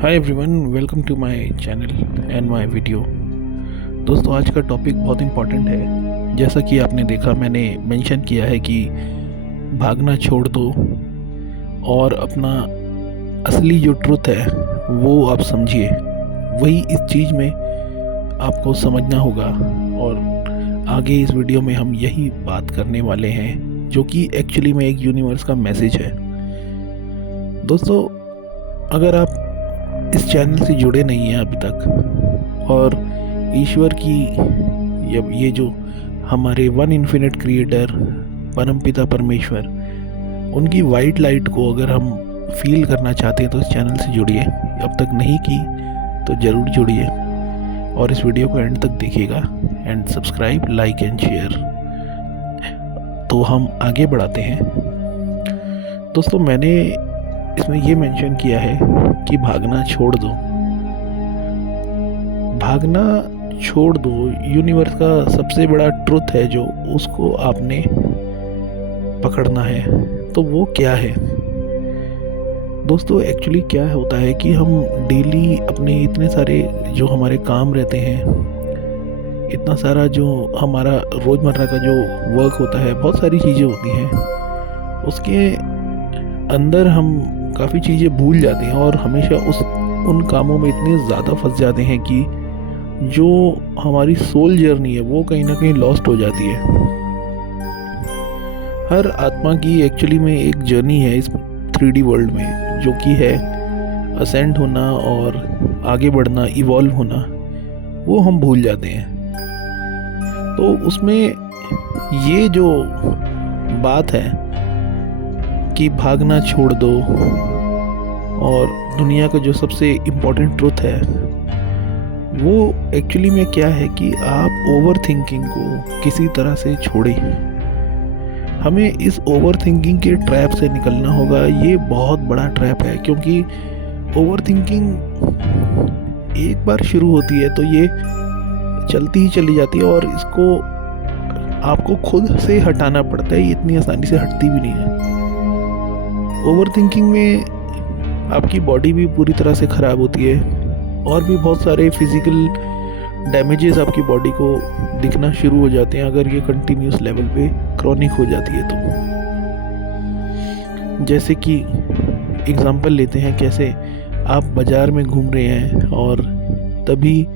Hi everyone, welcome to my channel and my video. दोस्तों, आज का टॉपिक बहुत इम्पॉर्टेंट है। जैसा कि आपने देखा, मैंने मेंशन किया है कि भागना छोड़ दो और अपना असली जो ट्रुथ है वो आप समझिए। वही इस चीज़ में आपको समझना होगा और आगे इस वीडियो में हम यही बात करने वाले हैं, जो कि एक्चुअली में एक यूनिवर्स का मैसेज है। दोस्तों, अगर आप इस चैनल से जुड़े नहीं हैं अभी तक और ईश्वर की ये जो हमारे वन इन्फिनिट क्रिएटर परमपिता परमेश्वर, उनकी वाइट लाइट को अगर हम फील करना चाहते हैं तो इस चैनल से जुड़िए। अब तक नहीं की तो ज़रूर जुड़िए और इस वीडियो को एंड तक देखिएगा and subscribe, like and share. तो हम आगे बढ़ाते हैं। दोस्तों, मैंने इसमें ये मेंशन किया है कि भागना छोड़ दो। भागना छोड़ दो यूनिवर्स का सबसे बड़ा ट्रुथ है, जो उसको आपने पकड़ना है। तो वो क्या है दोस्तों? एक्चुअली क्या होता है कि हम डेली अपने इतने सारे जो हमारे काम रहते हैं, इतना सारा जो हमारा रोज़मर्रा का जो वर्क होता है, बहुत सारी चीज़ें होती हैं, उसके अंदर हम काफ़ी चीज़ें भूल जाते हैं और हमेशा उन कामों में इतने ज़्यादा फंस जाते हैं कि जो हमारी सोल जर्नी है वो कहीं ना कहीं लॉस्ट हो जाती है। हर आत्मा की एक्चुअली में एक जर्नी है इस 3D वर्ल्ड में, जो कि है असेंड होना और आगे बढ़ना, इवॉल्व होना। वो हम भूल जाते हैं। तो उसमें ये जो बात है कि भागना छोड़ दो और दुनिया का जो सबसे इम्पोर्टेंट ट्रुथ है वो एक्चुअली में क्या है कि आप ओवर थिंकिंग को किसी तरह से छोड़ें। हमें इस ओवर थिंकिंग के ट्रैप से निकलना होगा। ये बहुत बड़ा ट्रैप है, क्योंकि ओवर थिंकिंग एक बार शुरू होती है तो ये चलती ही चली जाती है और इसको आपको खुद से हटाना पड़ता है। ये इतनी आसानी से हटती भी नहीं है। ओवर थिंकिंग में आपकी बॉडी भी पूरी तरह से ख़राब होती है और भी बहुत सारे फिज़िकल डैमेजेस आपकी बॉडी को दिखना शुरू हो जाते हैं, अगर ये कंटिन्यूस लेवल पे क्रॉनिक हो जाती है तो। जैसे कि एग्जांपल लेते हैं, कैसे आप बाज़ार में घूम रहे हैं और तभी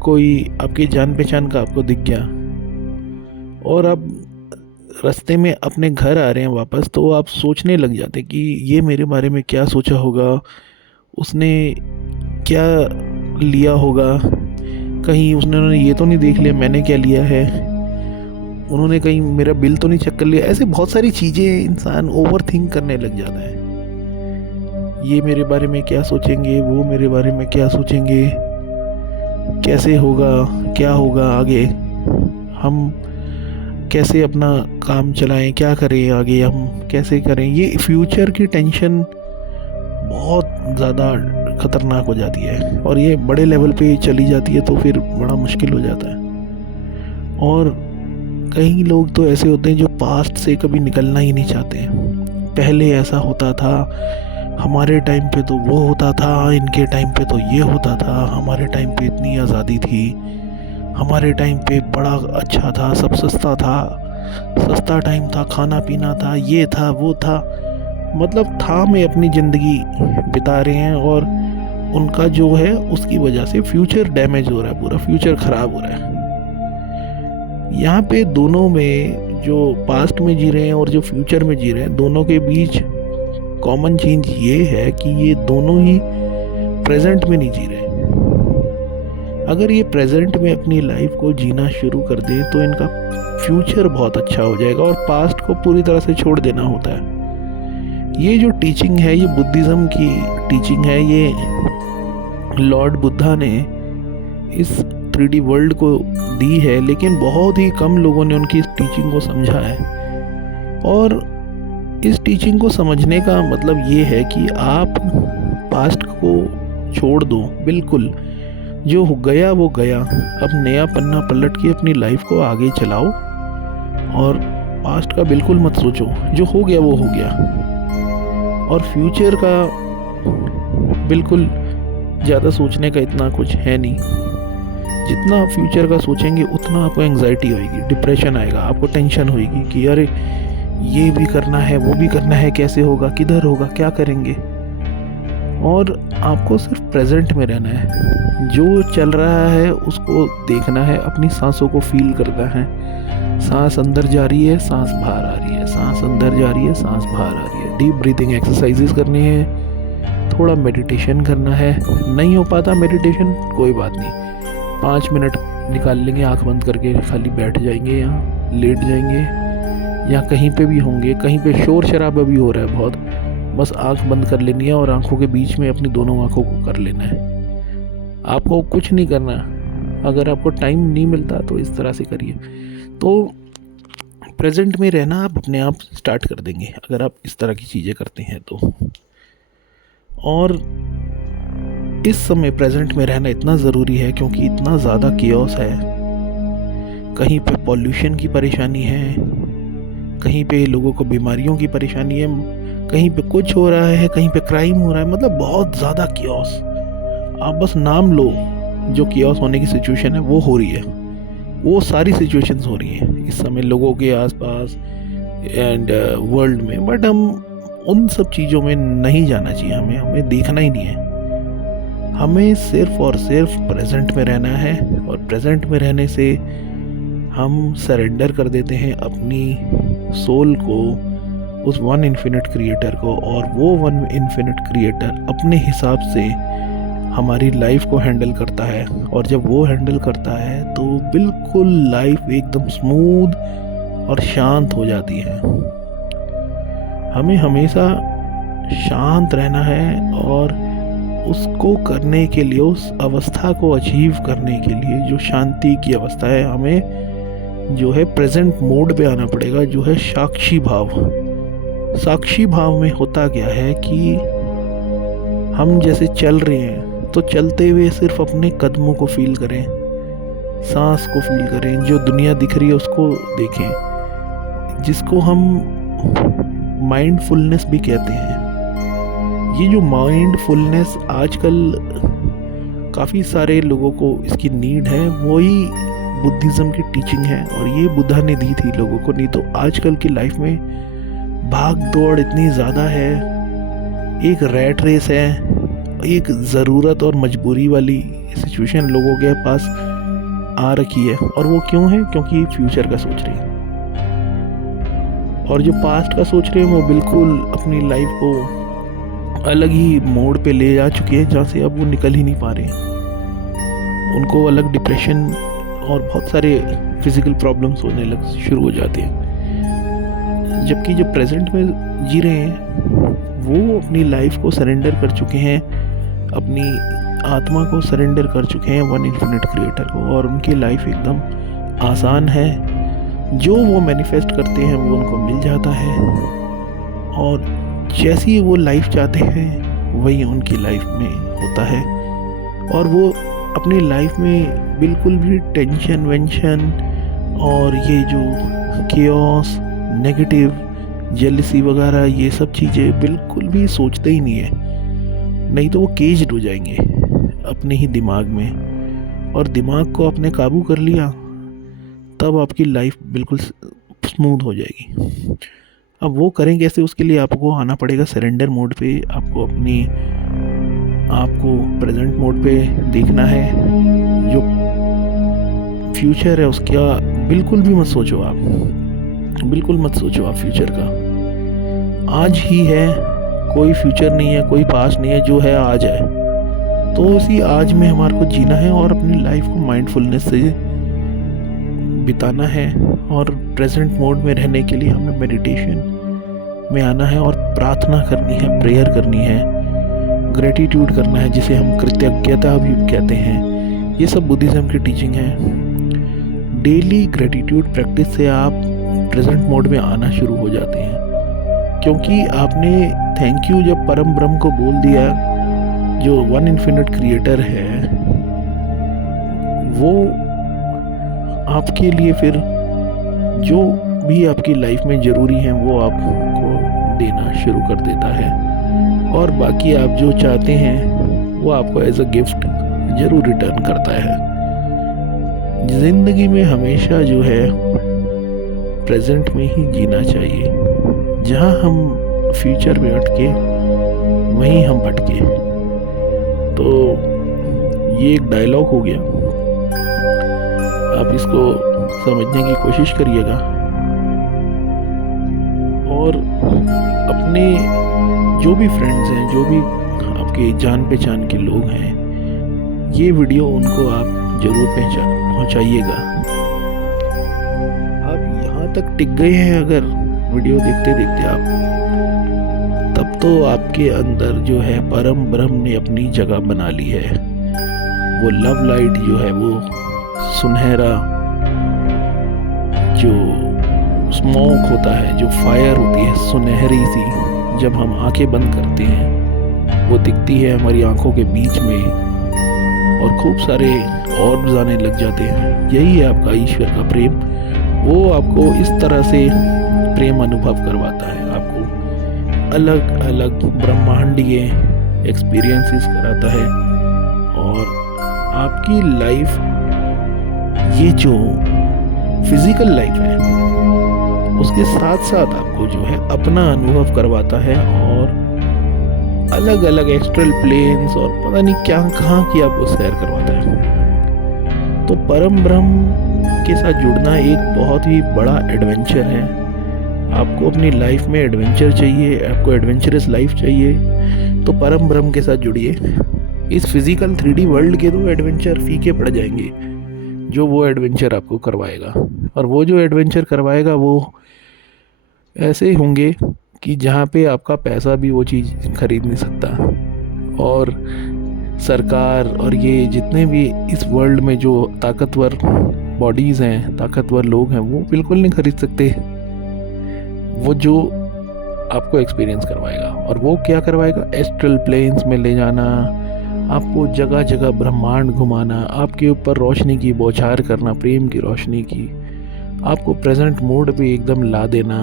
कोई आपके जान पहचान का आपको दिख गया और आप रास्ते में अपने घर आ रहे हैं वापस, तो आप सोचने लग जाते कि ये मेरे बारे में क्या सोचा होगा, उसने क्या लिया होगा, कहीं उन्होंने ये तो नहीं देख लिया मैंने क्या लिया है, उन्होंने कहीं मेरा बिल तो नहीं चेक कर लिया। ऐसे बहुत सारी चीज़ें इंसान ओवर थिंक करने लग जाता है। ये मेरे बारे में क्या सोचेंगे, वो मेरे बारे में क्या सोचेंगे, कैसे होगा, क्या होगा आगे, हम कैसे अपना काम चलाएं, क्या करें आगे, हम कैसे करें। ये फ्यूचर की टेंशन बहुत ज़्यादा ख़तरनाक हो जाती है और ये बड़े लेवल पे चली जाती है तो फिर बड़ा मुश्किल हो जाता है। और कई लोग तो ऐसे होते हैं जो पास्ट से कभी निकलना ही नहीं चाहते हैं। पहले ऐसा होता था, हमारे टाइम पे तो वो होता था, इनके टाइम पे तो ये होता था, हमारे टाइम पे इतनी आज़ादी थी, हमारे टाइम पे बड़ा अच्छा था, सब सस्ता था, सस्ता टाइम था, खाना पीना था, ये था वो था। मतलब था में अपनी ज़िंदगी बिता रहे हैं और उनका जो है उसकी वजह से फ्यूचर डैमेज हो रहा है, पूरा फ्यूचर ख़राब हो रहा है। यहाँ पे दोनों में, जो पास्ट में जी रहे हैं और जो फ्यूचर में जी रहे हैं, दोनों के बीच कॉमन चीज़ ये है कि ये दोनों ही प्रेजेंट में नहीं जी रहे। अगर ये प्रेजेंट में अपनी लाइफ को जीना शुरू कर दे तो इनका फ्यूचर बहुत अच्छा हो जाएगा और पास्ट को पूरी तरह से छोड़ देना होता है। ये जो टीचिंग है, ये बुद्धिज़्म की टीचिंग है। ये लॉर्ड बुद्धा ने इस 3D वर्ल्ड को दी है, लेकिन बहुत ही कम लोगों ने उनकी इस टीचिंग को समझा है। और इस टीचिंग को समझने का मतलब ये है कि आप पास्ट को छोड़ दो बिल्कुल। जो हो गया वो गया, अब नया पन्ना पलट के अपनी लाइफ को आगे चलाओ और पास्ट का बिल्कुल मत सोचो। जो हो गया वो हो गया और फ्यूचर का बिल्कुल ज़्यादा सोचने का इतना कुछ है नहीं। जितना आप फ्यूचर का सोचेंगे उतना आपको एंग्जाइटी होएगी, डिप्रेशन आएगा, आपको टेंशन होएगी कि अरे ये भी करना है, वो भी करना है, कैसे होगा, किधर होगा, क्या करेंगे। और आपको सिर्फ प्रेजेंट में रहना है, जो चल रहा है उसको देखना है, अपनी सांसों को फील करना है। सांस अंदर जा रही है, सांस बाहर आ रही है, सांस अंदर जा रही है, सांस बाहर आ रही है। डीप ब्रीथिंग एक्सरसाइजेस करनी है, थोड़ा मेडिटेशन करना है। नहीं हो पाता मेडिटेशन, कोई बात नहीं, 5 मिनट निकाल लेंगे, आंख बंद करके खाली बैठ जाएंगे या लेट जाएंगे या कहीं पे भी होंगे, कहीं पे शोर शराबा भी हो रहा है बहुत, बस आंख बंद कर लेनी है और आंखों के बीच में अपनी दोनों आंखों को कर लेना है। आपको कुछ नहीं करना, अगर आपको टाइम नहीं मिलता तो इस तरह से करिए। तो प्रेजेंट में रहना आप अपने आप स्टार्ट कर देंगे अगर आप इस तरह की चीज़ें करते हैं तो। और इस समय प्रेजेंट में रहना इतना ज़रूरी है क्योंकि इतना ज़्यादा कियोस है। कहीं पे पॉल्यूशन की परेशानी है, कहीं पे लोगों को बीमारियों की परेशानी है, कहीं पे कुछ हो रहा है, कहीं पे क्राइम हो रहा है, मतलब बहुत ज़्यादा कियोस। आप बस नाम लो, जो कियोस होने की सिचुएशन है वो हो रही है, वो सारी सिचुएशंस हो रही हैं इस समय लोगों के आसपास एंड वर्ल्ड में। बट हम उन सब चीज़ों में नहीं जाना चाहिए, हमें देखना ही नहीं है। हमें सिर्फ और सिर्फ प्रेजेंट में रहना है, और प्रेजेंट में रहने से हम सरेंडर कर देते हैं अपनी सोल को उस वन इन्फिनिट क्रिएटर को, और वो वन इन्फिनिट क्रिएटर अपने हिसाब से हमारी लाइफ को हैंडल करता है। और जब वो हैंडल करता है तो बिल्कुल लाइफ एकदम स्मूथ और शांत हो जाती है। हमें हमेशा शांत रहना है, और उसको करने के लिए, उस अवस्था को अचीव करने के लिए, जो शांति की अवस्था है, हमें जो है प्रेजेंट मोड पे आना पड़ेगा, जो है साक्षी भाव। साक्षी भाव में होता क्या है कि हम जैसे चल रहे हैं तो चलते हुए सिर्फ अपने कदमों को फील करें, सांस को फील करें, जो दुनिया दिख रही है उसको देखें, जिसको हम माइंडफुलनेस भी कहते हैं। ये जो माइंडफुलनेस आजकल काफ़ी सारे लोगों को इसकी नीड है, वही बुद्धिज़्म की टीचिंग है, और ये बुद्धा ने दी थी लोगों को। नहीं तो आजकल की लाइफ में भाग दौड़ इतनी ज़्यादा है, एक रैट रेस है, एक ज़रूरत और मजबूरी वाली सिचुएशन लोगों के पास आ रखी है। और वो क्यों है? क्योंकि फ्यूचर का सोच रहे हैं, और जो पास्ट का सोच रहे हैं वो बिल्कुल अपनी लाइफ को अलग ही मोड पे ले जा चुके हैं, जहाँ से अब वो निकल ही नहीं पा रहे हैं। उनको अलग डिप्रेशन और बहुत सारे फिजिकल प्रॉब्लम्स होने लग शुरू हो जाते हैं। जबकि जो प्रेजेंट में जी रहे हैं वो अपनी लाइफ को सरेंडर कर चुके हैं, अपनी आत्मा को सरेंडर कर चुके हैं वन इन्फिनिट क्रिएटर को, और उनकी लाइफ एकदम आसान है। जो वो मैनिफेस्ट करते हैं वो उनको मिल जाता है, और जैसी वो लाइफ चाहते हैं वही उनकी लाइफ में होता है। और वो अपनी लाइफ में बिल्कुल भी टेंशन वेंशन और ये जो केओस, नेगेटिव, जेलसी वगैरह, ये सब चीज़ें बिल्कुल भी सोचते ही नहीं है। नहीं तो वो केज्ड हो जाएंगे अपने ही दिमाग में, और दिमाग को अपने काबू कर लिया तब आपकी लाइफ बिल्कुल स्मूथ हो जाएगी। अब वो करें कैसे? उसके लिए आपको आना पड़ेगा सरेंडर मोड पे। आपको आपको प्रेजेंट मोड पे देखना है। जो फ्यूचर है उसका बिल्कुल भी मत सोचो, आप बिल्कुल मत सोचो आप फ्यूचर का। आज ही है, कोई फ्यूचर नहीं है, कोई पास्ट नहीं है, जो है आज है। तो उसी आज में हमारे को जीना है और अपनी लाइफ को माइंडफुलनेस से बिताना है। और प्रेजेंट मोड में रहने के लिए हमें मेडिटेशन में आना है और प्रार्थना करनी है, प्रेयर करनी है, ग्रेटिट्यूड करना है, जिसे हम कृतज्ञता भी कहते हैं। ये सब बुद्धिज़्म की टीचिंग है। डेली ग्रेटिट्यूड प्रैक्टिस से आप प्रेजेंट मोड में आना शुरू हो जाते हैं, क्योंकि आपने थैंक यू जब परम ब्रह्म को बोल दिया, जो वन इन्फिनिट क्रिएटर है, वो आपके लिए फिर जो भी आपकी लाइफ में ज़रूरी है वो आपको देना शुरू कर देता है। और बाकी आप जो चाहते हैं वो आपको एज अ गिफ्ट ज़रूर रिटर्न करता है। ज़िंदगी में हमेशा जो है प्रेजेंट में ही जीना चाहिए। जहाँ हम फ्यूचर में अटके वहीं हम भटके। तो ये एक डायलॉग हो गया, आप इसको समझने की कोशिश करिएगा और अपने जो भी फ्रेंड्स हैं, जो भी आपके जान पहचान के लोग हैं, ये वीडियो उनको आप ज़रूर पहुंचाइएगा। आप यहाँ तक टिक गए हैं अगर वीडियो देखते देखते आप, तब तो आपके अंदर जो है परम ब्रह्म ने अपनी जगह बना ली है। वो लव लाइट जो है, वो सुनहरा जो स्मोक होता है, जो फायर होती है सुनहरी सी, जब हम आंखें बंद करते हैं वो दिखती है हमारी आंखों के बीच में और खूब सारे ऑर्ब्स आने लग जाते हैं। यही है आपका ईश्वर का प्रेम। वो आपको इस तरह से प्रेम अनुभव करवाता है, आपको अलग अलग ब्रह्मांडीय एक्सपीरियंसेस कराता है और आपकी लाइफ, ये जो फिजिकल लाइफ है, उसके साथ साथ आपको जो है अपना अनुभव करवाता है और अलग अलग एस्ट्रल प्लेन्स और पता नहीं क्या कहाँ की आपको सैर करवाता है। तो परम ब्रह्म के साथ जुड़ना एक बहुत ही बड़ा एडवेंचर है। आपको अपनी लाइफ में एडवेंचर चाहिए, आपको एडवेंचरस लाइफ चाहिए, तो परम ब्रह्म के साथ जुड़िए। इस फिजिकल 3D वर्ल्ड के तो एडवेंचर फीके पड़ जाएंगे जो वो एडवेंचर आपको करवाएगा, और वो जो एडवेंचर करवाएगा वो ऐसे होंगे कि जहाँ पे आपका पैसा भी वो चीज़ खरीद नहीं सकता, और सरकार और ये जितने भी इस वर्ल्ड में जो ताकतवर बॉडीज़ हैं, ताकतवर लोग हैं, वो बिल्कुल नहीं खरीद सकते वो जो आपको एक्सपीरियंस करवाएगा। और वो क्या करवाएगा? एस्ट्रल प्लेन्स में ले जाना, आपको जगह जगह ब्रह्मांड घुमाना, आपके ऊपर रोशनी की बौछार करना, प्रेम की रोशनी की, आपको प्रेजेंट मोड पे एकदम ला देना।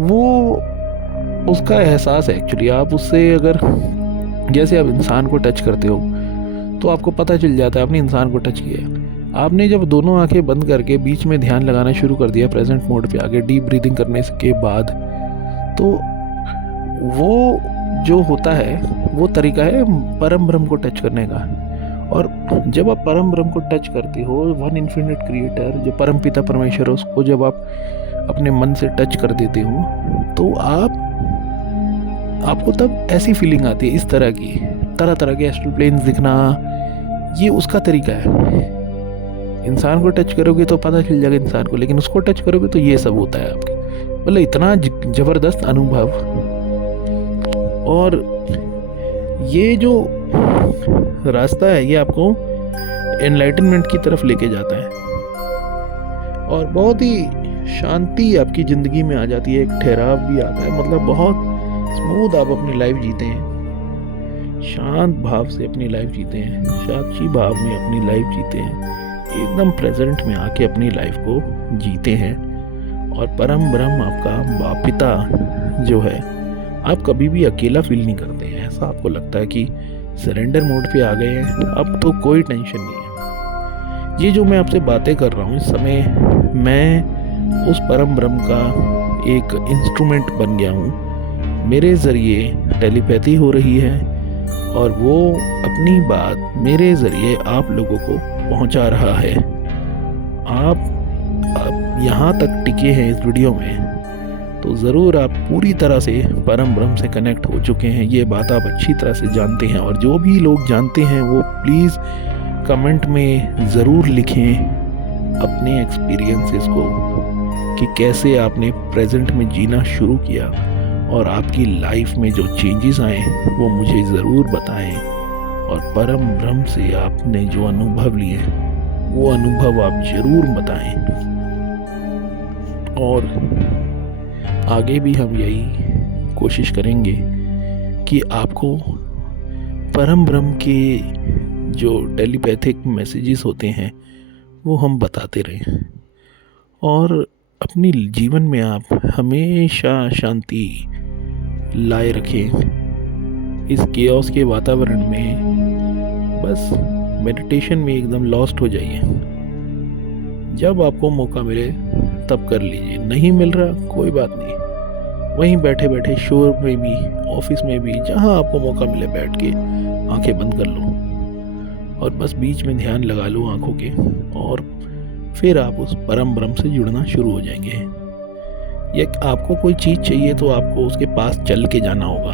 वो उसका एहसास है एक्चुअली। आप उससे अगर, जैसे आप इंसान को टच करते हो तो आपको पता चल जाता है आपने इंसान को टच किया। आपने जब दोनों आंखें बंद करके बीच में ध्यान लगाना शुरू कर दिया प्रेजेंट मोड पे आगे, डीप ब्रीदिंग करने के बाद, तो वो जो होता है वो तरीका है परम ब्रह्म को टच करने का। और जब आप परम ब्रह्म को टच करते हो, वन इन्फिनिट क्रिएटर जो परम पिता परमेश्वर, उसको जब आप अपने मन से टच कर देते हो तो आपको तब ऐसी फीलिंग आती है, इस तरह की, तरह तरह के एस्ट्रल प्लेन्स दिखना। ये उसका तरीका है। इंसान को टच करोगे तो पता चल जाएगा इंसान को, लेकिन उसको टच करोगे तो ये सब होता है आपके, मतलब इतना ज़बरदस्त अनुभव। और ये जो रास्ता है ये आपको एनलाइटनमेंट की तरफ लेके जाता है और बहुत ही शांति आपकी ज़िंदगी में आ जाती है, एक ठहराव भी आता है, मतलब बहुत स्मूथ आप अपनी लाइफ जीते हैं, शांत भाव से अपनी लाइफ जीते हैं, साक्षी भाव में अपनी लाइफ जीते हैं, एकदम प्रेजेंट में आके अपनी लाइफ को जीते हैं। और परम ब्रह्म आपका पिता जो है, आप कभी भी अकेला फील नहीं करते हैं। ऐसा आपको लगता है कि सरेंडर मोड पे आ गए हैं, अब तो कोई टेंशन नहीं है। ये जो मैं आपसे बातें कर रहा हूँ इस समय, मैं उस परम ब्रह्म का एक इंस्ट्रूमेंट बन गया हूँ। मेरे ज़रिए टेलीपैथी हो रही है और वो अपनी बात मेरे ज़रिए आप लोगों को पहुँचा रहा है। आप यहाँ तक टिके हैं इस वीडियो में, तो ज़रूर आप पूरी तरह से परम ब्रह्म से कनेक्ट हो चुके हैं, ये बात आप अच्छी तरह से जानते हैं। और जो भी लोग जानते हैं वो प्लीज़ कमेंट में ज़रूर लिखें अपने एक्सपीरियंसेस को, कि कैसे आपने प्रेजेंट में जीना शुरू किया और आपकी लाइफ में जो चेंजेस आए वो मुझे ज़रूर बताएं। और परम ब्रह्म से आपने जो अनुभव लिए वो अनुभव आप ज़रूर बताएं। और आगे भी हम यही कोशिश करेंगे कि आपको परम ब्रह्म के जो टेलीपैथिक मैसेजेस होते हैं वो हम बताते रहें, और अपनी जीवन में आप हमेशा शांति लाए रखें, इस केओस के वातावरण में बस मेडिटेशन में एकदम लॉस्ट हो जाइए। जब आपको मौका मिले तब कर लीजिए, नहीं मिल रहा कोई बात नहीं, वहीं बैठे बैठे शोर में भी, ऑफिस में भी, जहाँ आपको मौका मिले बैठ के आंखें बंद कर लो और बस बीच में ध्यान लगा लो आंखों के, और फिर आप उस परम ब्रह्म से जुड़ना शुरू हो जाएंगे। या आपको कोई चीज़ चाहिए तो आपको उसके पास चल के जाना होगा।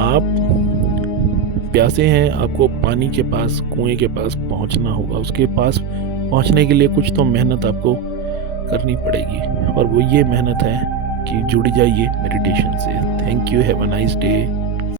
आप प्यासे हैं, आपको पानी के पास, कुएं के पास पहुंचना होगा। उसके पास पहुंचने के लिए कुछ तो मेहनत आपको करनी पड़ेगी, और वो ये मेहनत है कि जुड़ जाइए मेडिटेशन से। Thank you, have a nice day.